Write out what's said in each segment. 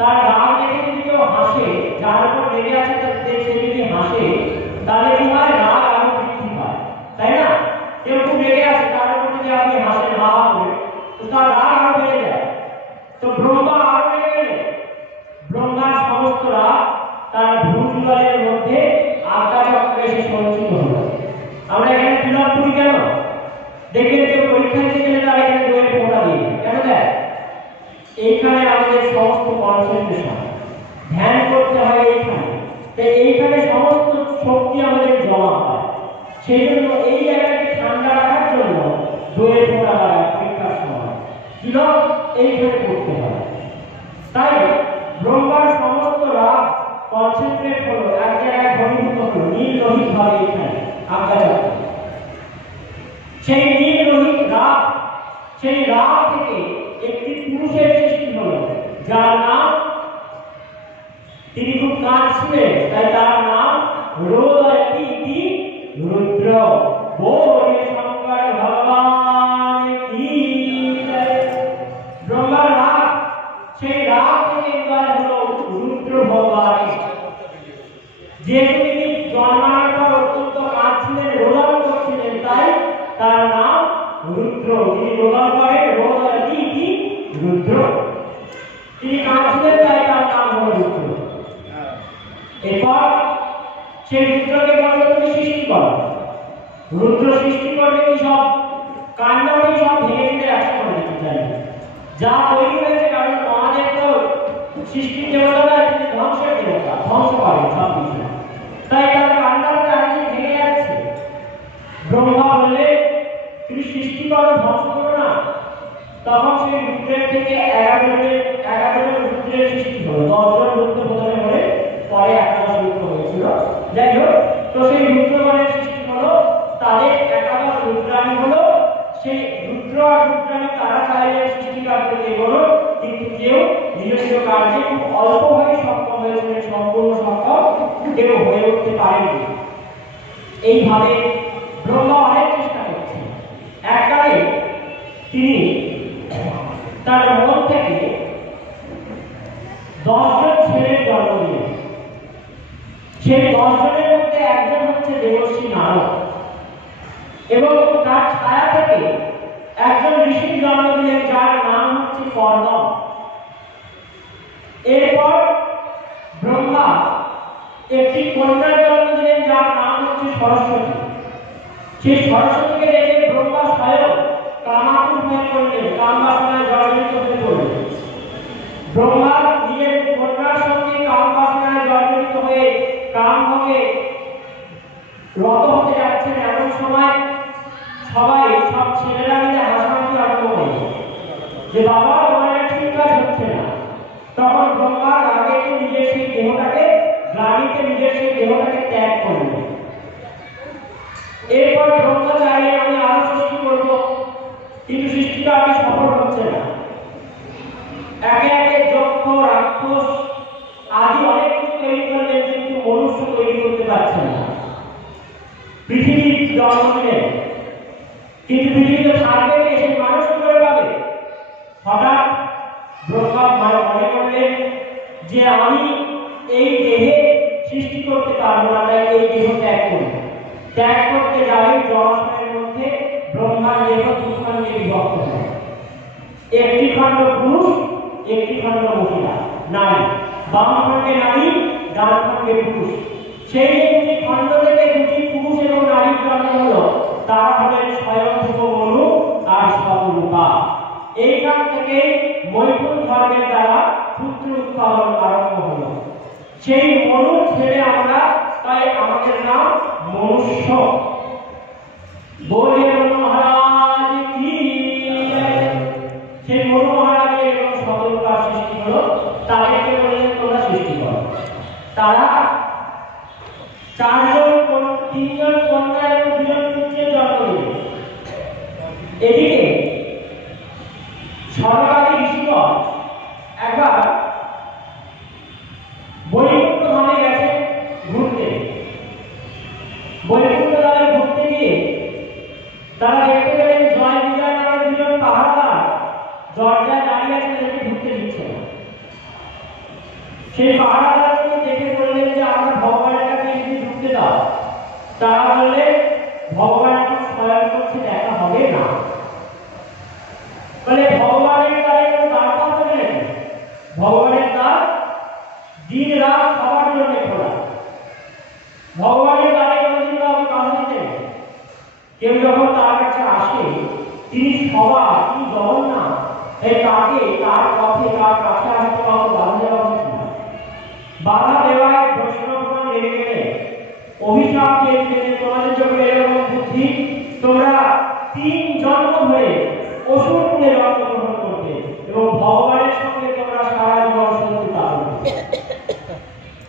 তার রাগ দেখে যদি কেউ হাসে, যার উপর রেগে আছে সে যদি হাসে, তাহলে কি হয়? রাগ আরো বৃদ্ধি পায়, তাই না? কেউ খুব রেগে আছে, তার উপর যদি আপনি হাসেন হা হা করে, তো তার রাগ আরো বেড়ে যায়। তো ব্রহ্মা আরো রেগে গেলেন। ব্রহ্মার সমস্ত রাগ তার ভূজলের মধ্যে আজ্ঞা চক্রে এসে সঞ্চিত হলো। আমরা এখানে তিলক করি কেন? দেখবেন কেউ পরীক্ষা দিতে গেলে তার এখানে দইয়ের ফোঁটা দিয়ে কেন দেয়? এইখানে আমাদের সমস্ত কনসেন্ট্রেশন, ধ্যান করতে হয় এইখানে। তো এইখানে সমস্ত শক্তি আমাদের জমা হয়। সেই জন্য এই জায়গাকে ঠান্ডা রাখার জন্য দইয়ের ফোঁটা লাগায় পরীক্ষার সময়। তিলক এইখানে করতে হয়। তাই ব্রহ্মার সমস্ত রাগ কনসেন্ট্রেট হলো, এক জায়গায় ঘনীভূত হলো, নীল লোহিত ভাবে এখানে আজ্ঞা চক্রে। সেই নীল লোহিত রাগ, সেই রাগ থেকে একটি পুরুষের সৃষ্টি হলো, যার নাম, তিনি খুব কাঁদছিলেন, তাই তার নাম রোদয়তি ইতি রুদ্র। বলে শঙ্কর ভগবান কি জয়। ব্রহ্মার রাগ, সেই রাগ থেকে এবার হলো রুদ্র ভগবান। যেহেতু তিনি জন্মানোর পর অত্যন্ত কাঁদছিলেন, রোদন করছিলেন, তাই তার নাম রুদ্র। তিনি রোদন করেন, রোদয়তি ইতি রুদ্র। তিনি কাঁদছিলেন, তাই তার নাম হলো রুদ্র। এরপর সেই রুদ্রকে বলে তুমি সৃষ্টি করো। রুদ্র সৃষ্টি করবে কি? সব কাণ্ডকে সব ভেঙে দিতে রাখা করে দিতে চাই, যা তৈরি হয়েছে। কারণ মহাদেব তো সৃষ্টির দেবতা নয়, তিনি ধ্বংসের দেবতা, ধ্বংস করেন সব কিছু। তাই তার কাণ্ডটা আজকে ভেঙে যাচ্ছে। ব্রহ্মা বললে তুমি সৃষ্টি করো, ধ্বংস করো না। তখন সেই রুদ্রের থেকে 11 জন রুদ্রের সৃষ্টি হলো। 10 জন রুদ্র প্রথমে হলে পরে 11 রুদ্র হয়েছিল। যাই হোক, তো সেই রুদ্রগণের সৃষ্টি হলো, তাদের 11 রুদ্রাণী হলো। সেই রুদ্র আর রুদ্রাণী তারা চাইলে সৃষ্টি কার্য এগোলো, কিন্তু কেউ নিজ নিজ কার্যে খুব অল্পভাবে সক্ষম হয়েছিলেন, সম্পূর্ণ সক্ষম কেউ হয়ে উঠতে পারেনি। এইভাবে ব্রহ্মা অনেক চেষ্টা করছেন। এককালে তিনি তার মন থেকে 10 জন ছেলের জন্ম দিলেন। সেই 10 জনের মধ্যে একজন হচ্ছে দেবর্ষি নারদ, এবং তার ছায়া থেকে একজন ঋষির জন্ম দিলেন, যার নাম হচ্ছে কর্ণ। এরপর ব্রহ্মা একটি কন্যার জন্ম দিলেন, যার নাম হচ্ছে সরস্বতী। সেই সরস্বতীকে দেখে ব্রহ্মা স্বয়ং কামাকুল হয়ে পড়লেন, কামবাসনায় জর্জরিত হয়ে পড়লেন। ব্রহ্মা নিজের কন্যার সঙ্গে কামবাসনায় জর্জরিত হয়ে কামভোগে রত হতে যাচ্ছেন। এমন সময় সব ছেলেরা মিলে হাসাহাসি আরম্ভ করে যে বাবা তোমার ঠিক কাজ হচ্ছে না। তখন ব্রহ্মা রাগে নিজের সেই দেহটাকে, গ্লানিতে নিজের সেই দেহটাকে ত্যাগ করলেন। এরপর ব্রহ্মা চাইলেন আমি আরো সৃষ্টি করবো, কিন্তু সৃষ্টিটা আমি সফল হচ্ছে না। একে একে যক্ষ, রাক্ষস আদি অনেক কিছু তৈরি করলেন, কিন্তু মনুষ্য তৈরি করতে পারছেন না। পৃথিবীর জন্ম দিলেন, কিন্তু পৃথিবীতে থাকবে কে? সেই মানুষ করে পাবে? হঠাৎ ব্রহ্মা মনে করলেন যে আমি এই দেহে সৃষ্টি করতে পারবো না, তাই এই দেহ ত্যাগ করব। ত্যাগ করতে যাবেন, জলাশয়ের মধ্যে ব্রহ্মার দেহ 2 খণ্ডে বিভক্ত হয়। একটি খণ্ড পুরুষ, একটি খণ্ড মহিলা, নারী। বাম খণ্ডে নারী, ডান খণ্ডে পুরুষ। সেই 2টি খণ্ড থেকে 2টি পুরুষ এবং নারীর জন্ম হলো। তারা হলেন স্বয়ংভূ মনু আর শতরূপা। এইখান থেকে মৈথুন ধর্মের দ্বারা পুত্র উৎপাদন আরম্ভ হলো। সেই মনু ছেড়ে আমরা, তাই আমাদের নাম মনুষ্য। বলে মনু মহারাজ কি জয়। সেই মনু মহারাজের এবং শতরূপার সৃষ্টি হলো। তাদেরকে বললেন তোমরা সৃষ্টি করো। তারা 3 জন কন্যা এবং 2 জন পুত্রের জন্ম দিলেন। এদিকে সরকারি ঋষিগণ একবার বৈকুণ্ঠ ধামে গেছেন ঘুরতে। বৈকুণ্ঠ ধামে ঘুরতে গিয়ে তারা দেখতে পেলেন জয় বিজয় নামে 2 জন পাহাড়দার দরজায় দাঁড়িয়ে আছেন, এদেরকে ঢুকতে দিচ্ছে না। সেই পাহাড়াদারকে দেখে বললেন যে আমরা ভগবানের কাছে এসে ঢুকতে দাও। তারা বললেন ভগবান খুব স্বয়ং করছে, দেখা হবে না। বলে ভগবানের দ্বারে কোনো দ্বার পাবে নাকি? ভগবানের দ্বার দিন রাত সবার জন্য খোলা। ভগবানের দ্বারে কোনোদিন কাউকে বাধা দিতেন? কেউ যখন তার কাছে আসে, তিনি সবার, তিনি জগন্নাথ, তাই তাকে তার পথে তার কাছে আসতে কাউকে বাধা দেওয়া উচিত না। বাধা দেওয়ায় বৈষ্ণবগণ রেগে গেলে অভিশাপ দিয়েছিলেন, তোমাদের যখন এরকম বুদ্ধি, তোমরা 3 জন্ম ধরে অসুর কুলে জন্মগ্রহণ করবে এবং ভগবানের সঙ্গে তোমরা সারা জীবন শত্রুতা করবে।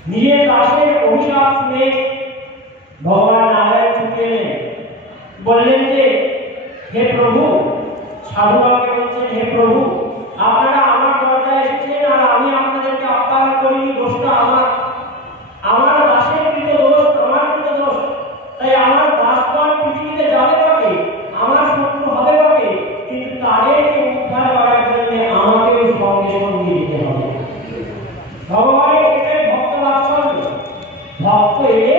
নিজের দাসের অভিশাপ শুনে ভগবান নারায়ণ ছুটে এলেন, বললেন যে হে প্রভু, সাধুবাবুকে বলছেন, হে প্রভু, আপনারা আমার দরজায় এসেছেন আর আমি আপনাদেরকে আপ্যায়ন করিনি, দোষটা আমার। আমার দাসের কৃত দোষ, আমার কৃত দোষ। তাই আমার দাসগণ পৃথিবীতে যাবে বটে, আমার শত্রু হবে বটে, কিন্তু তাদেরকে উদ্ধার করার জন্য আমাকেও সঙ্গে সঙ্গে দিতে হবে। ভগবানের এটাই ভক্ত বাৎসল্য। ভক্ত এলে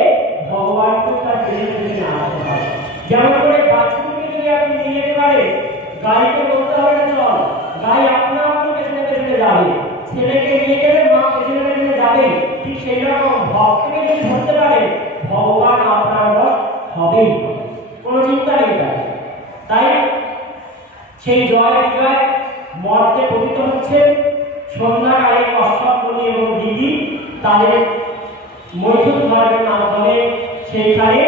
ভগবানকে তার জেনে জেনে আসতে হয়। যেমন করে বাছুরকে যদি আপনি নিয়ে যেতে পারেন, গাড়িতে বলতে হবে না চল, গাড়ি আপনা আপনি পেছনে পেছনে যাবে। ছেলেকে নিয়ে গেলে মা পেছনে পেছনে যাবে। ঠিক সেই রকম ভক্তকে যদি ধরতে পারে, ভগবান আপনার বশ হবেই, কোনো চিন্তা নেই তাই। তাই সেই জয় বিজয় মর্তে পতিত হচ্ছে। সন্ধ্যাকালে কশ্যপ মুনি এবং দিদি তাদের মৈথুন ধর্মের মাধ্যমে সেইখানে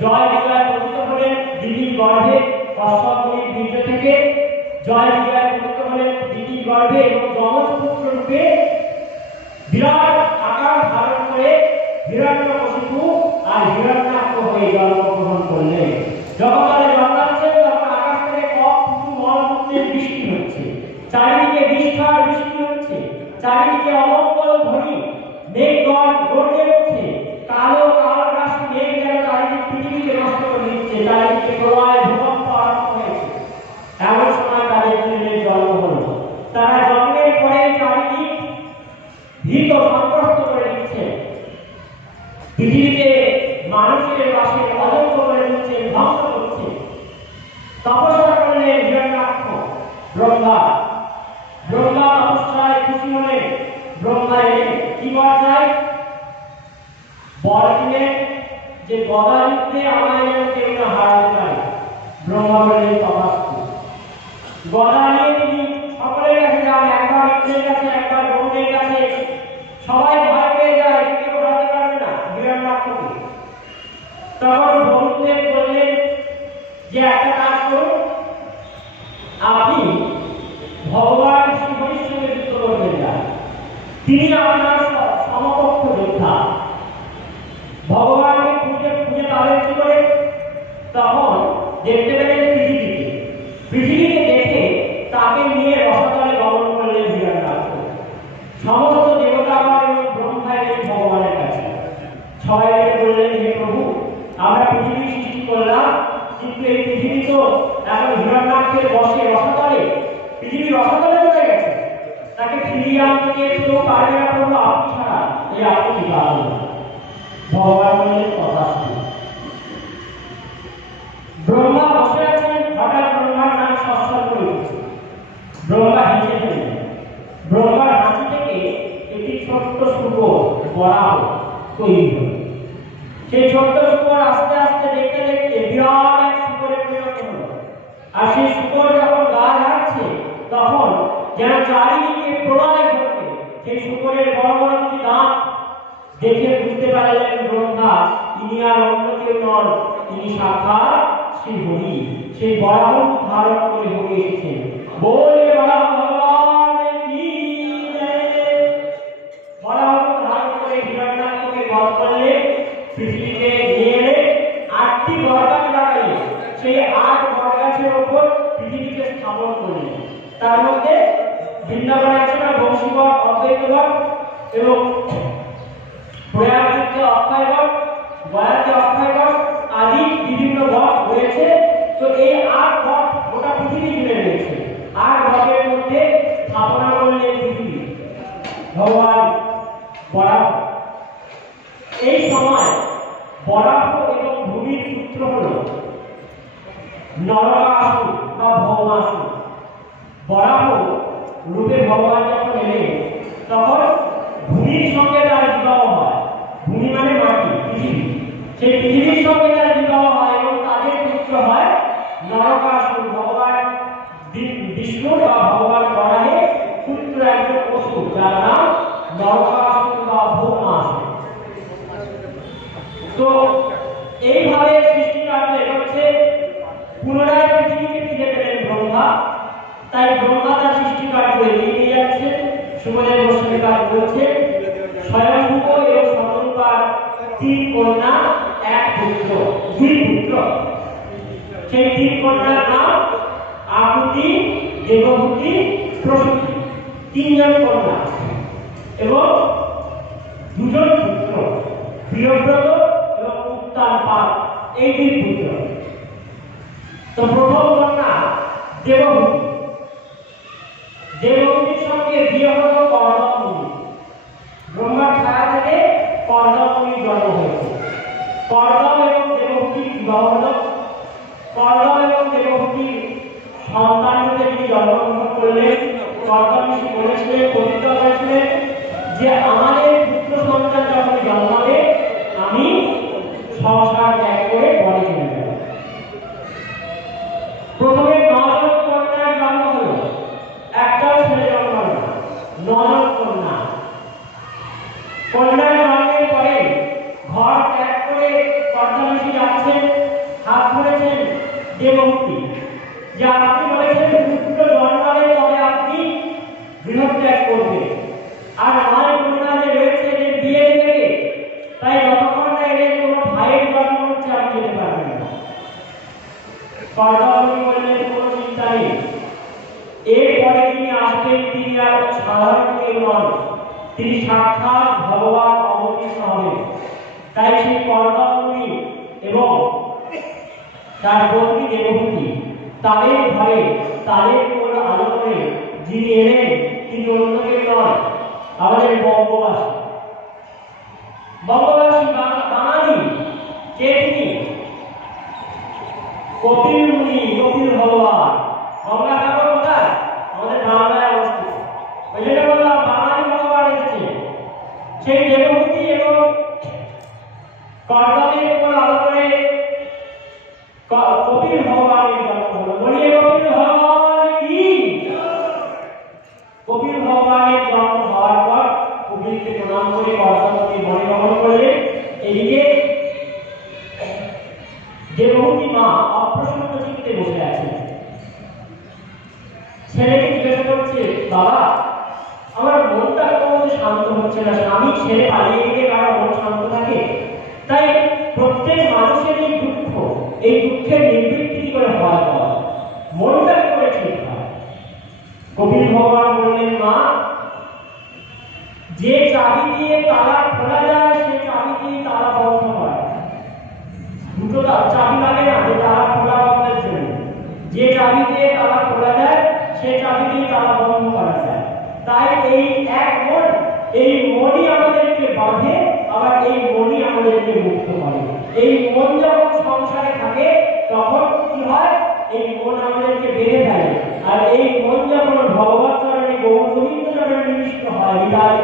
জয় বিজয় পতিত হলেন দিদির গর্ভে। কশ্যপ মুনির বীর্য থেকে জয় বিজয় পতিত হলেন দিদির গর্ভে এবং যমজ পুত্র রূপে বিরাট আকার ধারণ করে হিরণ্যকশিপু আর হিরণ্যাক্ষ হয়ে জন্মগ্রহণ করলেন। যখন তারা জন্মাচ্ছেন তখন আকাশ থেকে কপ ফুটু মলমূত্রের বৃষ্টি হচ্ছে, চারিদিকে বিষ্ঠার বৃষ্টি হচ্ছে, চারিদিকে অমঙ্গল ধ্বনি, মেঘগণ গর্জে উঠছে, কালো কালো রাশি মেঘ যেন চারিদিকে পৃথিবীকে নষ্ট করে দিচ্ছে, চারিদিকে প্রলয় ভূকম্প আরম্ভ হয়েছে। এমন সময় তাদের ছেলের জন্ম হল। তারা জন্মের পরে চারিদিক ভীত সন্ত্রস্ত করে দিচ্ছে, পৃথিবীতে মানুষের বাসে অযোগ্য করে দিচ্ছে, ধ্বংস করছে। তপস্যা করলেন হিরণ্যাক্ষ ব্রহ্মা। ব্রহ্মা তপস্যায় খুশি হলেন। ব্রহ্মা এলেন কি বর চাই? বর দিলেন যে গদা যুদ্ধে আমায় যেন কেউ না হারাতে পারে। ব্রহ্মা বললেন তথাস্তু। গদা নিয়ে তিনি সকলের কাছে যান, একবার ইন্দ্রের কাছে, একবার বরুণের কাছে। সবাই ভয় পেয়ে যায়, কেউ হারাতে পারবে না হিরণ্যাক্ষকে। তখন বরুণদেব বললেন যে একটা কাজ করুন, আপনি ভগবান শ্রীহরির সঙ্গে যুদ্ধ করবেন না, তিনি আপনার সমকক্ষ যোদ্ধা। ভগবানকে খুঁজে খুঁজে পাবেন কি করে? তখন দেখতে পেলেন পৃথিবীকে। পৃথিবীকে দেখে তাকে নিয়ে রসাতলে গমন করলেন হিরণ্যাক্ষ। সমস্ত দেবতাগণ এবং ব্রহ্মা এলেন ভগবানের কাছে। সবাই মিলে বললেন, হে প্রভু, আমরা পৃথিবী সৃষ্টি করলাম, কিন্তু এই পৃথিবী তো এখন হিরণ্যাক্ষের বশে, রসাতলে। পৃথিবী রসাতলে চলে গেছে, তাকে ফিরিয়ে আনতে কেউ পারবে না প্রভু, আপনি ছাড়া। এই আপনি কি পারবেন? ভগবান বললেন তথাস্তু। ব্রহ্মা বসে আছেন, হঠাৎ ব্রহ্মার নাম সৎসৎ করে উঠছে। ব্রহ্মা হেসে ফেললেন। ব্রহ্মার হাসি থেকে একটি ছোট্ট শুকর বরাহ তৈরি হল। সেই ছোট্ট শুকর আস্তে আস্তে দেখতে দেখতে বিরাট এক শুকরে পরিণত হল। আর সেই শুকর যখন গা ঝাড়ছে তখন যেন চারিদিকে প্রলয় ঘটে। সেই শুকরের বড় বড় দুটি দাঁত দেখে বুঝতে পারলেন ব্রহ্মা, ইনি আর অন্য কেউ নন, তিনি সাক্ষাৎ শ্রী হরি। সেই বরাহ ধারণ করে হয়ে এসেছেন। বলে বরাহ ভগবান কি জয়। বরাহ ধারণ করে হিরণ্যাক্ষকে বধ করলে, পৃথিবীতে নিয়ে এলে 8টি বরগাছ লাগাইলে সেই 8 বরগাছের উপর পৃথিবীকে স্থাপন করলেন। তার মধ্যে বৃন্দাবনে আছে না বংশীবট, অদ্বৈত বট এবং প্রয়াগরাজে অক্ষয় বট, গয়াতে অক্ষয় বট আদি বিভিন্ন বট রয়েছে। তো এই 8 বট গোটা পৃথিবী জুড়ে রয়েছে। 8 বটের মধ্যে স্থাপনা করলেন পৃথিবী। ভগবান বরাহ। এই সময় বরাহ এবং ভূমির পুত্র হল নরকাসুর বা ভৌমাসুর। বরাহ রূপে ভগবান যখন এলেন তখন ভূমির সঙ্গে তার বিবাহ হয়। ভূমি মানে মাটি, পৃথিবী। সেই পৃথিবীর সঙ্গে তার বিবাহ হয় এবং তাদের পুত্র হয় নরকাসুর। ভগবান বিষ্ণু বা ভগবান বরাহের পুত্র একজন অসুর, যার নাম নরকাসুর বা ভৌমাসুর। তো এইভাবে সৃষ্টিকার্য এগোচ্ছে। পুনরায় পৃথিবীকে ফিরে পেলেন ব্রহ্মা। তাই ব্রহ্মা তার সৃষ্টিকার্য এগিয়ে নিয়ে যাচ্ছে। সুখদেব গোস্বামী কাজ করছে স্বয়ংভূ এবং শতরূপার 3 কন্যা, 1 পুত্র, 2 পুত্র। সেই 3 কন্যার নাম আকুতি, দেবহূতি, প্রসূতি। 3 জন কন্যা এবং 2 জন পুত্র, প্রিয়ব্রত এবং উত্তানপাদ, এই 2 পুত্র। তো প্রথম কন্যা দেবহূতি। দেবহূতির সঙ্গে বিয়ে হল কর্দম মুনি। ব্রহ্মার ছায়া থেকে কর্দম মুনির জন্ম হয়েছে। কর্দম এবং দেবহূতির বিবাহ হল। কর্দম এবং দেবহূতির সন্তান রূপে তিনি জন্মগ্রহণ করলেন। কর্দম ঋষি বলেছিলেন, প্রতিজ্ঞা করেছিলেন যে আমাদের পুত্র সন্তান যখন জন্মাবে আমি সংসার ত্যাগ করে বনে চলে যাব। প্রথমে 9 জন কন্যার জন্ম হল, একটাও ছেলে জন্ম হল না, 9 জন কন্যা। কন্যার জন্মের পরে ঘর ত্যাগ করে কর্দম ঋষি যাচ্ছেন, হাত ধরেছেন দেবহূতি, যে আপনি বলেছেন পুত্র জন্মালে তবে আপনি গৃহত্যাগ করবেন। আর 9 কন্যা যে রয়েছে যে বিয়ে দেবে, তাই যতক্ষণ না এদের কোনো ভাইয়ের জন্ম হচ্ছে আপনি যেতে পারবেন না। কর্দম মুনি বললেন কোনো চিন্তা নেই। এরপরে তিনি আসবেন, তিনি আর সাধারণ কেউ নন, তিনি সাক্ষাৎ ভগবান অবতীর্ণ হবেন। তাই সেই কর্দম মুনি এবং তার পত্নী দেবহূতি তাদের ঘরে তাদের কোন আলোচনে যিনি এলেন তিনি অন্য কেউ নন, আমাদের বঙ্গবাসী। বঙ্গবাসী বাঙালি কে? তিনি কপিল মুনি, কপিল ভগবান। গঙ্গাসাগর কোথায়? আমাদের বাংলায় অবস্থিত। ওই জন্য বললাম বাঙালি ভগবান এসেছে। সেই দেবহূতি এবং কর্দমের উপর আলোচনে কপিল ভগবানের জন্ম হলো। বলিয়ে কপিল ভগবান কি? কপিল ভগবানের জন্ম হওয়ার পর কপিলকে প্রণাম করে কর্দমকে বনে গমন করলেন। এদিকে দেবহূতি মা অপ্রসন্ন চিত্তে বসে আছেন। ছেলেকে জিজ্ঞাসা করছে, বাবা আমার মনটা কোনো শান্ত হচ্ছে না, স্বামী ছেড়ে পালিয়ে গেলে কারো মন শান্ত থাকে। তাই প্রত্যেক মানুষের এই দুঃখ, এই দুঃখের নিবৃত্তি করে হওয়ার পর মনটা করে ঠিক হয়। কপিল ভগবান বললেন, মা যে চাবি দিয়ে তালা খোলা যায় সে চাবি দিয়ে তালা বন্ধ হয়। দুটো চাবি লাগে না যে তালা খোলা বন্ধের জন্য। যে চাবি দিয়ে তালা খোলা যায় সে চাবি দিয়ে তালা বন্ধ করা যায়। তাই এই এক মন, এই মনই আমাদেরকে বাঁধে, আবার এই মনই আমাদেরকে মুক্ত করে। এই মন যখন সংসারে থাকে তখন কি হয়? এই মন আমাদেরকে বেঁধে দেয়। আর এই মন যখন ভগবত চরণে, গৌর গোবিন্দ চরণে নিবিষ্ট হয়, হৃদয়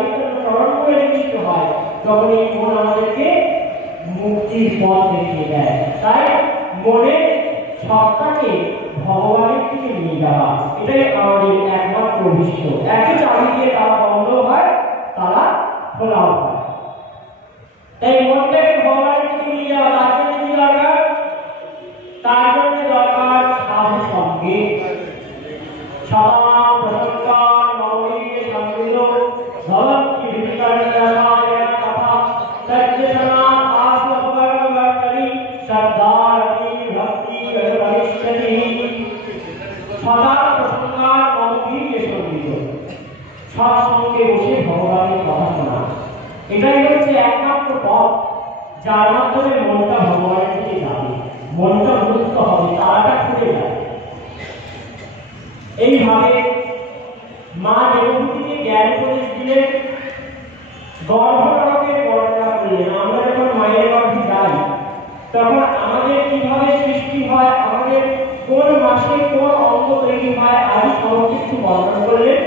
চরণ করে নিবিষ্ট হয়, তখন এই মন আমাদেরকে মুক্তির পথ দেখিয়ে দেয়। তাই মনের সত্তাকে ভগবানের দিকে নিয়ে যাওয়া, এটাই আমাদের একমাত্র অভিষ্ট। একই চাবি দিয়ে তারা বন্ধ হয়, তারা খোলাও হয়। তাই মনটাকে ভগবানের দিকে নিয়ে যাওয়া, তার জন্য কি দরকার? তার জন্য দরকার সাধু সঙ্গে। সদাম প্রসঙ্গান মৌলিকে সংবিদ ভবন্তি বিকারিয়ায় কথা সত্যসনা আস্বপরবর্তনি শ্রদ্ধারতি ভক্তি ভবিষ্যতি। সদাম প্রসঙ্গান মৌলিকে সংবিদ, সৎসঙ্গে বসে ভগবানের কথা শোনা, এটাই হচ্ছে একমাত্র পথ যার মাধ্যমে মনটা ভগবানের দিকে যাবে, মনটা মুক্ত হবে, তারাটা খুলে যাবে। এইভাবে মা দেবহূতিকে জ্ঞান উপদেশ দিলেন। গর্ভনরকের বর্ণনা করলেন। আমরা যখন মায়ের গর্ভে যাই তখন আমাদের কিভাবে সৃষ্টি হয়, আমাদের কোন মাসে কোন অঙ্গ তৈরি হয় আদি সমস্ত কিছু বর্ণনা করলেন।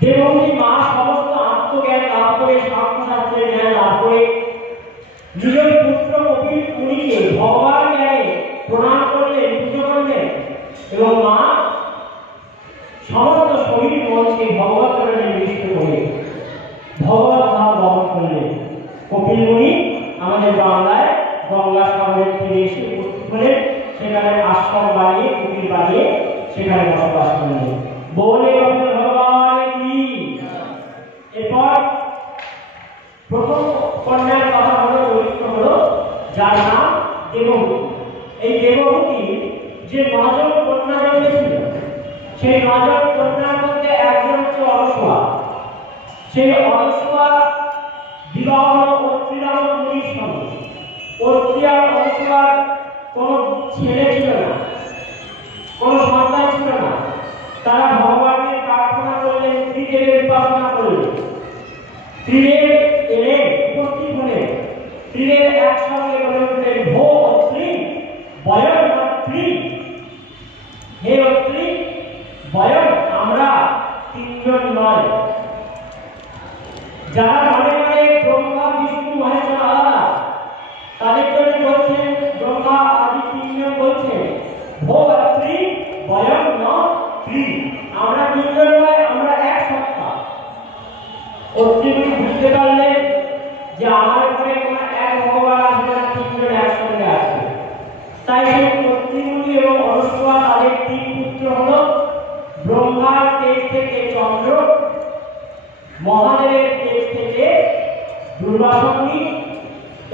দেবহূতি মা সমস্ত আত্মজ্ঞান লাভ করে, শাস্ত্রের জ্ঞান লাভ করে নিজের পুত্র কপিল মুনিকে ভগবান জ্ঞানে প্রণাম করলেন, পুজো করলেন এবং মা সমস্ত শরীর মনকে ভগবত চরণে নিবিষ্ট করে ভগবত ধাম বহন করলেন। কপিল মুনি আমাদের বাংলায় গঙ্গা সাগরের তীরে এসে উপস্থিত হলেন, সেখানে আশ্রম বানিয়ে কুটির বানিয়ে সেখানে বসবাস করলেন। বলে ভগবান কি। এরপর প্রথম কন্যার কথা হলো, চরিত্র হলো যার নাম দেবহূতি। এই দেবহূতি যে 9 জন কন্যা জন্মেছিল, সেই 9 জন কন্যার মধ্যে একজন হচ্ছে অনসূয়া। সেই অনসূয়া বিবাহ হলো অত্রি নামক মুনির সঙ্গে। অত্রি আর অনসূয়ার কোনো ছেলে ছিল না, কোনো সন্তান ছিল না। তারা ভগবানের প্রার্থনা করলেন, ত্রিদেবের উপাসনা করলেন। ত্রিদেব এলেন, উপস্থিত হলেন। ত্রিদেব একসঙ্গে বলে উঠলেন, ভো অত্রি বয়ম অত্রি। হে অত্রি, বয়ম আমরা 3 জন নয়। যারা মনে মনে ব্রহ্মা বিষ্ণু মহেশ্বর আলাদা, তাদের জন্য বলছেন ব্রহ্মা আদি 3 জন বলছেন ভো অত্রি বয়ম ন ত্রি। আমরা 3 জন নয়, আমরা এক সত্তা। অত্রি বুঝতে পারলেন যে আমার ঘরে কোনো এক ভগবান আসবে না, 3 জন একসঙ্গে আসবে। তাই সেই অত্রি মুনি এবং অনসূয়া তাদের 3 পুত্র হলো ব্রহ্মার তেজ থেকে চন্দ্র, মহাদেবের তেজ থেকে দুর্বাসগ্নি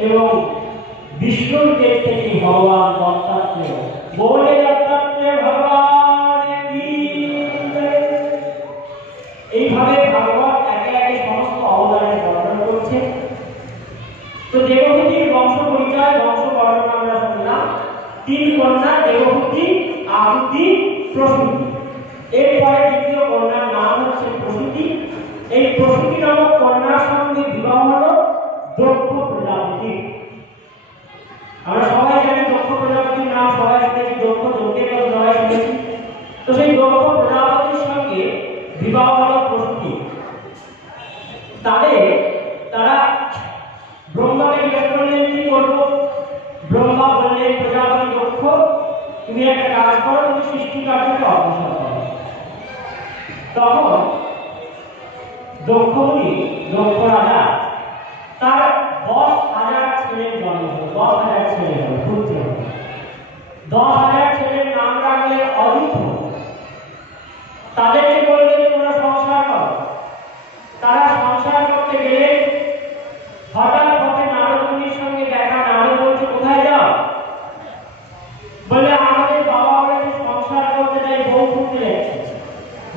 এবং বিষ্ণুর তেজ থেকে ভগবান দত্তাত্রেয়। বলে দত্তাত্রেয় ভগবান কি। এইভাবে ভাগবত একে একে সমস্ত অবদানের বর্ণনা করছে। তো দেবহূতির বংশ পরিচয়, বংশ বর্ণনা আমরা শুনলাম। 3 কন্যা, দেবহূতি, আহুতি, প্রসূতি। এরপরে দ্বিতীয় কন্যার নাম হচ্ছে প্রসূতি। এই প্রসূতি নামক কন্যার সঙ্গে বিবাহ হলো দক্ষ প্রজাপতি। আমরা সবাই জানি দক্ষ প্রজাপতির নাম, সবাই শুনেছি, দক্ষ যজ্ঞের কথা সবাই শুনেছি। তো সেই দক্ষ প্রজাপতির সঙ্গে বিবাহ হলো প্রসূতি। তারা ব্রহ্মাকে জিজ্ঞেস করলেন কি করবো। ব্রহ্মা বললেন, প্রজাপতি দক্ষ, তুমি একটা কাজ করো, তুমি সৃষ্টি কার্যকে অগ্রসর করো। তখন দক্ষ মুনি, দক্ষ রাজা, তার 10,000 ছেলের জন্ম হলো। 10,000 ছেলে হলো, পুত্র হলো। 10,000 ছেলের নাম রাখলেন অদিত। তাদেরকে বললেন তোমরা সংসার করো। তারা সংসার করতে গেলে হঠাৎ পথে নারদ মুনির সঙ্গে দেখা। নারদ বলছে, কোথায় যাও? বলে আমাদের বাবা বলেছে সংসার করতে যাই, বউ খুঁজতে যাচ্ছে।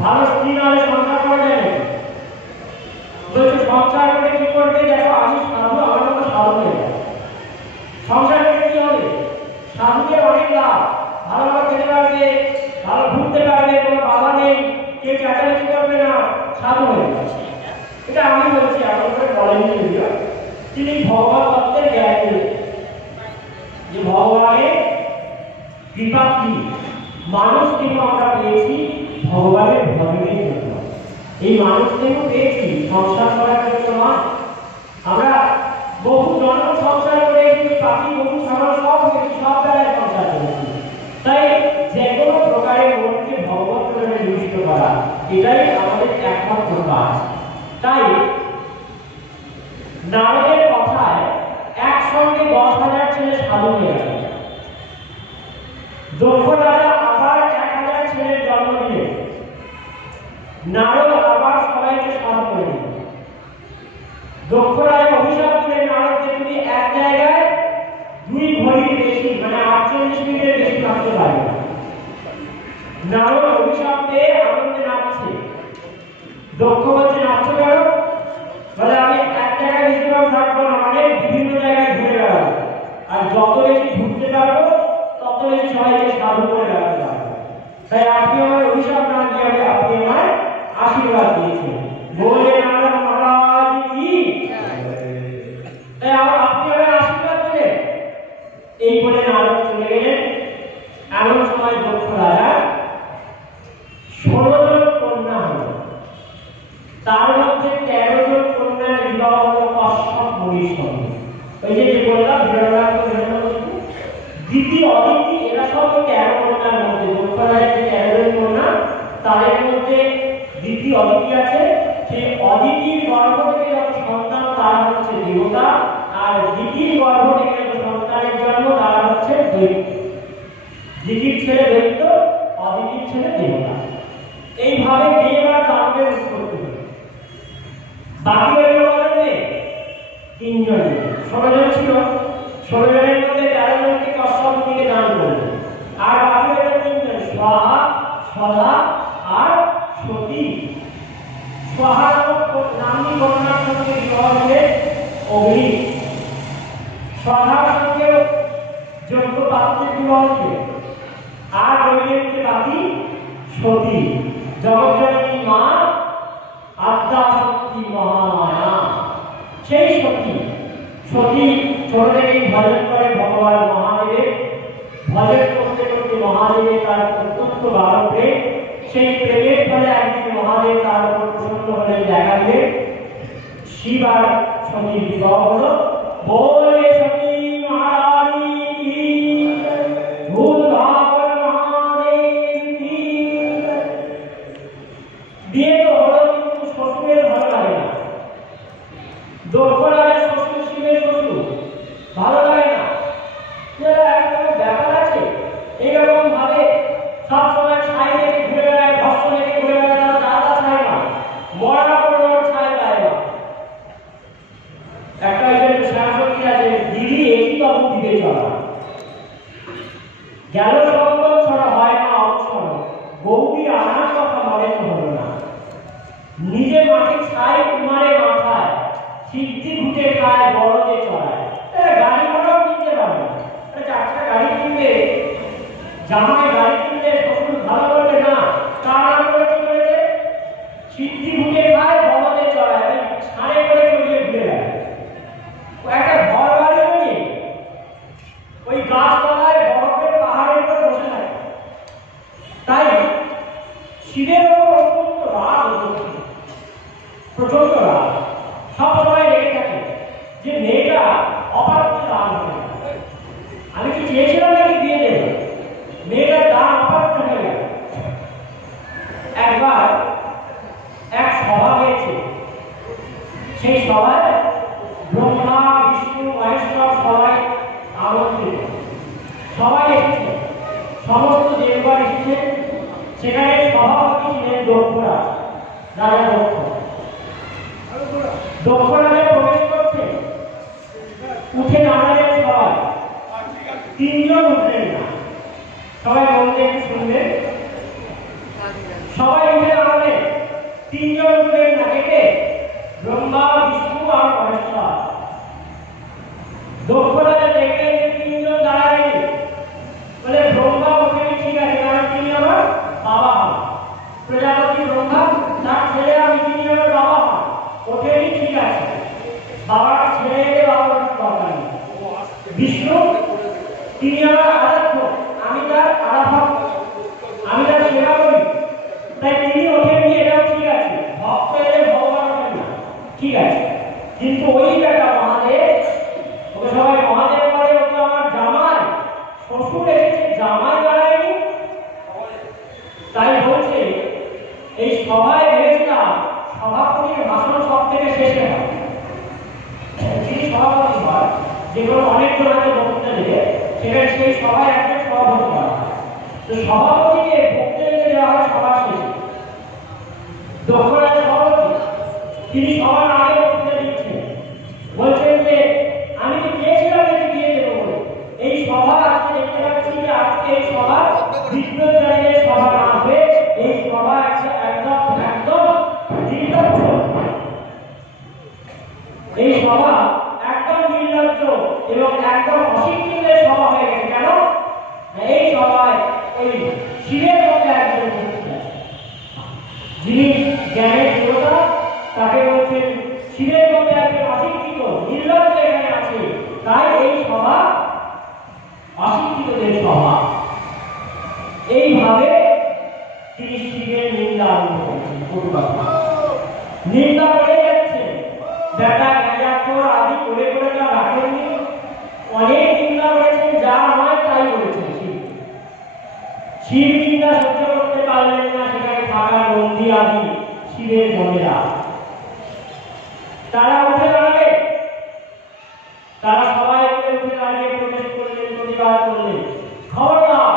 ভালো স্ত্রী নাহলে সংসার করা যায় নাকি? বলছে সংসার করে কি করবে? দেখো আমি সাধু, আমার মতো সাধু হয়ে যায়। সংসার করে কি হবে? সাধুদের অনেক লাভ, ভালো ভালো খেতে পারবে, ভালো ঘুরতে পারবে, কোনো বাধা নেই, কেউ চাচাচাচি করবে না, সাধু হয়ে যায়। এটা আমি বলছি, আমার করে বলেনি যদিও। তিনি ভগবত তত্ত্বের জ্ঞান দিলেন যে ভগবানের কৃপা কি। মানুষ দেহ আমরা পেয়েছি ভগবানের ভজনের জন্য। এই মানুষ দেহ পেয়েছি সংসার করার জন্য নয়। আমরা বহু জন্ম সংসার করে এসেছি, পাখি বহু ছাগল সব পেয়েছি, সব বেলায় সংসার করেছি। তাই যে কোনো প্রকারের মনকে ভগবত চরণে নিবিষ্ট করা, এটাই আমাদের একমাত্র কাজ। তাই নারদের কথায় একসঙ্গে 10,000 ছেলে সাধু হয়ে গেল। দক্ষ রাজা আবার 1,000 ছেলের জন্ম দিলেন। নারদ আবার সবাইকে সাধু করে দিল। দক্ষ রাজা অভিশাপ দিলেন নারদকে, তুমি এক জায়গায় 2 ঘড়ির বেশি, মানে 48 মিনিটের বেশি থাকতে পারবে না। নারদ অভিশাপ পেয়ে আনন্দে নাচছে। দক্ষ বলছে, নাচছো কেন? বলে আমি এক জায়গায় বেশিরভাগ থাকবো না, মানে বিভিন্ন জায়গায় ঘুরে বেড়াবো। আর যত বেশি ঘুরতে পারবো তত বেশি সবাইকে সাধু করে বেড়াতে পারবো। তাই আপনি আমার অভিশাপ না দিয়ে আপনি আমার আশীর্বাদ দিয়েছেন। বলে নারদ মহারাজ তার মধ্যে 13 জন কন্যার বিবাহ হলো কশ্যপ মুনির সঙ্গে। ওই যে বললাম হিরণ্যাক্ষ হিরণ্যকশিপু দ্বিতীয় অদিতি, এরা সব 13 কন্যার মধ্যে। দক্ষরাজের যে 13 জন কন্যা তাদের মধ্যে দ্বিতীয় অদিতি আছে। সেই অদিতির গর্ভ থেকে যত সন্তান তারা হচ্ছে দেবতা, আর দ্বিতীয় গর্ভ থেকে যত সন্তানের জন্ম তারা হচ্ছে দৈত্য। দ্বিতীয় ছেলে দৈত্য, অদিতির ছেলে দেবতা। এইভাবে দেবরা দানবের উৎপত্তি হল। বাকি রইল কতজন? 3 জন। 16 জন ছিল, 16 জনের মধ্যে 13 জনকে কশ্যপ মুনিকে দান করল, আর বাকি রইল 3 জন, স্বাহা, সদা আর সতী। স্বাহা নামী কন্যার সঙ্গে বিবাহ হলে অগ্নি, সদার সঙ্গে যোগ্য পাত্রের বিবাহ হলে, আর রইলেন বাকি সতী, জগজ্জননী মা, আদ্যা শক্তি মহামায়া। সেই সতী ছোট থেকেই ভজন করে ভগবান মহাদেবের। ভজন করতে করতে মহাদেবের তার অত্যন্ত গাঢ় প্রেম। সেই প্রেমের ফলে একদিন মহাদেব তার উপর প্রসন্ন হলেন, দেখালেন। শিব আর সতীর বিবাহ হলো। বলে সতী মহারানী কি, ভূত ভাবন মহাদেব কি। বিয়ে তো হলো, কিন্তু শ্বশুরের ভালো লাগে না। দক্ষরাজের শ্বশুর শিবের শ্বশুর, ভালো লাগে না। একটা ব্যাপার আছে, এইরকম ভাবে সবসময় ছাই রেখে ঘুরে বেড়ায়, ভস্ম রেখে ঘুরে বেড়ায়, তারা ছাই না, মরা পড়ে ছাই পায় না। একটা শাসকি আছে, দিদি একই তখন দিকে চলা গেল সঙ্গম ছড়া হয় না অবসর, গৌরী আনার কথা মনে হলো না। নিজে মাঠে ছাই কুমারে মাথায়, সিদ্ধি ঘুটে খায় বড়দে চড়ায়। গাড়ি ঘোড়াও কিনতে পারবে না, 4টা গাড়ি কিনবে, জামাই গাড়ি কিনলে শ্বশুর ভালো করবে না, তার নাম করে কি করেছে? সিদ্ধি ঘুটে খায় বড়দে চড়ায়, ছাড়ে করে চলিয়ে ঘুরে বেড়ায়। একটা ঘর বাড়ি নিয়ে ওই গাছতলায় বরফের পাহাড়ের উপর বসে থাকে। তাই শিবের ওপর অত্যন্ত রাগ হচ্ছে, প্রচন্ড রাগ, সবসময় রেগে থাকে যে মেয়েটা অপারত্য দান হয়ে গেল। আমি কি চেয়েছিলাম নাকি বিয়ে দেব, মেয়েটার দান অপারত্য হয়ে গেল। একবার এক সভা হয়েছে, সেই সভায় ব্রহ্মা বিষ্ণু মহেশ্বর সবাই আমন্ত্রিত, সবাই এসেছে, সমস্ত দেবগণ এসেছে। সেখানে সভাপতি ছিলেন দক্ষরাজ, রাজা দক্ষরাজে প্রবেশ করছে, উঠে দাঁড়ালেন সবাই। 3 জন উঠলেন না, সবাই বলতে একটু শুনবেন। সবাই উঠে দাঁড়ালেন, 3 জন উঠলেন না। কে? ব্রহ্মা বিষ্ণু আর মহেশ্বর। দক্ষরাজা দেখলেন যে 3 জন দাঁড়ায়নি, বলে ব্রহ্মা ওঠেনি, ঠিক আছে, কারণ তিনি আমার বাবা হন। প্রজাপতি ব্রহ্মা, তার ছেলে আমি, তিনি আমার বাবা হন, ওঠেনি, ঠিক আছে, বাবার ছেলে বাবার দরকার নেই। বিষ্ণু, তিনি আমার আরাধ্য, আমি তার আরাধক, আমি তার সেবা করি, তাই তিনি ওঠেনি, এটাও ঠিক আছে। ভক্ত এলে ভগবান ওঠেন না, ঠিক আছে। কিন্তু ওই বেটা মহাদেব, ওকে সবাই মহাদেব বলে, ও তো আমার জামাই, শ্বশুর এসেছে, জামাই দাঁড়ায়নি। তাই বলছে, এই সভায় ভেবেছিলাম সভাপতির ভাষণ সব থেকে শেষে হয়। যিনি সভাপতি হয়, যেগুলো অনেকজন আগে বক্তৃতা দেবে, সেখানে সেই সভায় একজন সভাপতি হয়। তো সভাপতিকে বক্তৃতা দেওয়া হয় সবার শেষে। দক্ষরাজের সভাপতি, তিনি সবার আগে বক্তৃতা দিচ্ছেন, বলছেন যে আমি তো চেয়েছিলাম এটি দিয়ে দেবো বলে। এই সভা আজকে দেখতে পাচ্ছি যে আজকে এই সভা বিদ্যুৎ সভা না হয়ে এই সভা একদম নির্লজ্জ। এই সভা একদম নির্লজ্জ এবং একদম অশিক্ষিতের সভা হয়ে গেছে। কেন? এই সভায় ওই শিবের মধ্যে একজন যিনি জ্ঞানের দেবতা, তাকে বলছেন শিবের মধ্যে একজন অশিক্ষিত নির্লজ্জ এখানে আছে, তাই এই সভা অশিক্ষিতদের সভা। এইভাবে তিনি শিবের নিন্দা আরম্ভ করেছেন। নিন্দা করে যাচ্ছে, বেটা গাঁজাখোর আদি করে করে তা রাখেননি, অনেক নিন্দা করেছেন, যা নয় তাই বলেছেন। শিব নিন্দা সহ্য করতে পারলেন না, সেখানে থাকা নন্দী আদি শিবের মনেরা তারা উঠে দাঁড়াবে, তারা সবাই উঠে দাঁড়িয়ে প্রবেশ করলেন, প্রতিবাদ করলেন, খবরদার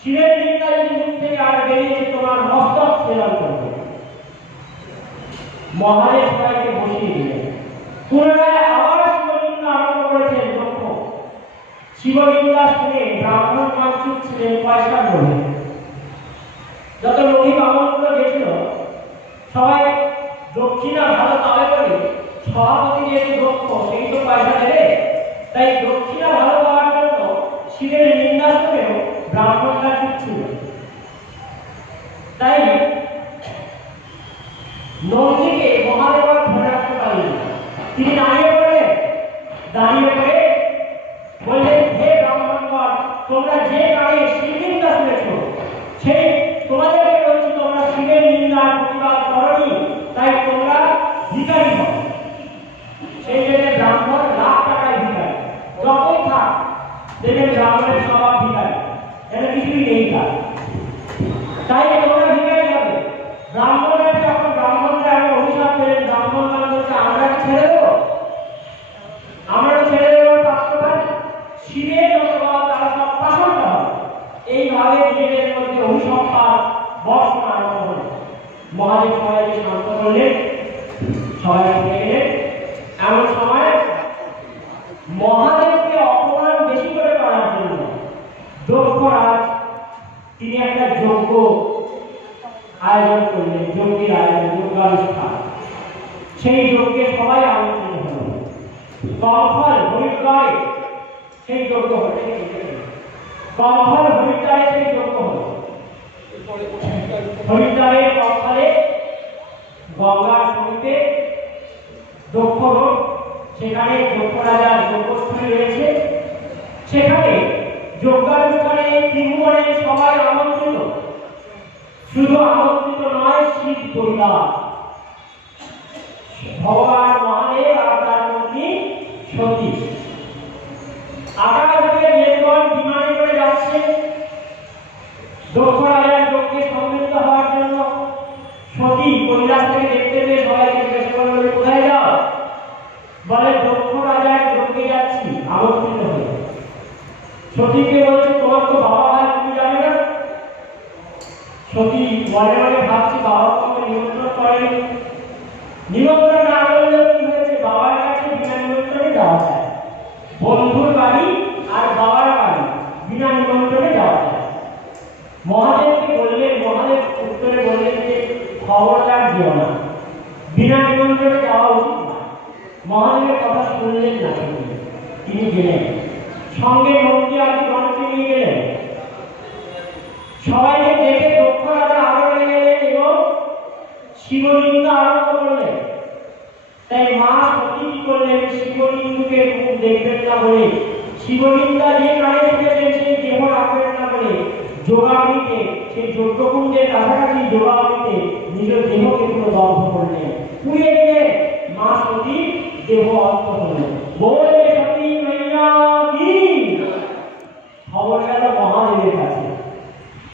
শিবের নিন্দা যদি মুখ থেকে আর বেরিয়েছে তোমার মস্তক ছেড়াল করবে। মহাদেব সবাইকে বসিয়ে দিলেন। পুনরায় আবার শিবনিন্দা আরম্ভ করেছেন। লক্ষ শিবনিন্দা শুনে ব্রাহ্মণ চুপ ছিলেন পয়সা বলে। যত লোভী ব্রাহ্মণগুলো গেছিল সবাই দক্ষিণা ভালো পাবে বলে সভাপতি যেহেতু দক্ষ সেই তো পয়সা দেবে, তাই দক্ষিণা ভালো পাওয়ার জন্য শিবের নিন্দা শুনেও ব্রাহ্মণরা চুপ ছিল। তাই নন্দীকে মহাদেব ধরে রাখতে পারলেন। তিনি দাঁড়িয়ে পড়লেন, দাঁড়িয়ে পড়ে বললেন, হে ব্রাহ্মণগণ, তোমরা যে কারণে শিব নিন্দা শুনেছ সেই তোমাদেরকে বলছি তোমরা শিবের নিন্দার প্রতিবাদ করনি, তাই তোমরা ভিখারি হও। সেই জন্য ব্রাহ্মণ লাখ টাকায় ভিখারি, যতই থাক দেখবেন ব্রাহ্মণের স্বভাব ভিখারি, এটা কিছুই নেই তার, তাই তোমরা ভিখারি হবে। ব্রাহ্মণের যখন ব্রাহ্মণরা এমন অভিশাপ পেলেন, ব্রাহ্মণরা বলছে আমরা ছেড়ে দেবো, আমরা ছেড়ে দেবো পাঁচশোবার শিবের যতবার তারা সব পাশন হবে। এইভাবে নিজেদের মধ্যে অভিশপ্পার বর্ষণ আরম্ভ হল। মহাদেব সবাইকে শান্ত করলেন, সবাই উঠে গেলেন। এমন সময় মহাদেবকে অপমান বেশি করে করার জন্য দক্ষরাজ তিনি একটা যজ্ঞ আয়োজন করলেন, যজ্ঞের আয়োজন, যজ্ঞানুষ্ঠান। সেই যজ্ঞে সবাই আমন্ত্রিত হল। কমফল হরিদ্বারে সেই যজ্ঞ হল, কমফল হরিদ্বারে সেই যজ্ঞ হল। হরিদ্বারের কমফলে গঙ্গার সমীপে দক্ষ রোড, সেখানে দক্ষ রাজার যজ্ঞস্থলী রয়েছে। সেখানে যজ্ঞানুষ্ঠানে ত্রিভুবনের সবাই আমন্ত্রিত। শুধু আমন্ত্রিত নয়, শিব পরিবার, ভগবান মহাদেব আর তার পত্নী সতী। আকাশ থেকে দেবগণ বিমানে করে যাচ্ছে দক্ষ রাজার যজ্ঞে সম্মিলিত হওয়ার জন্য। সতী কৈলাস থেকে দেখতে পেয়ে সবাইকে জিজ্ঞেস করলেন, কোথায় যাও? বলে দক্ষ রাজার যজ্ঞে যাচ্ছি, আমন্ত্রিত হয়ে। সতীকে বলছে, তোমার তো বাবা ভাই, তুমি জানে না? সতী মনে মনে ভাবছি, বাবা তোমাকে নিমন্ত্রণ করেনি। নিমন্ত্রণ না করলে কি হয়েছে, বাবার কাছে বিনা নিমন্ত্রণে যাওয়া যায়, বন্ধুর বাড়ি আর বাবার বাড়ি বিনা নিমন্ত্রণে যাওয়া যায়। মহাদেবকে বললেন, মহাদেব উত্তরে বললেন যে খবরদার যেও না, বিনা নিমন্ত্রণে যাওয়া উচিত না। মহাদেবের কথা শুনলেন না, তিনি গেলেন, সঙ্গে নন্দী আদি গণকে নিয়ে গেলেন। সবাইকে দেখে দক্ষ রাজা আরো রেগে গেলেন এবং শিবলিঙ্গ আরম্ভ করলেন। তাই মা সতী কি করলেন, শিবলিঙ্গকে মুখ দেখবেন না বলে, শিবলিঙ্গা যে কানে শুনেছেন সেই দেহ রাখবেন না বলে যোগাগ্নিতে, সেই যজ্ঞকুণ্ডের কাছাকাছি যোগাগ্নিতে নিজ দেহকে পুরো দগ্ধ করলেন, পুড়িয়ে দিয়ে মা সতী দেহ অন্ত হলেন। বলে সতী মাইয়া কি খবর গেল মহাদেবের কাছে।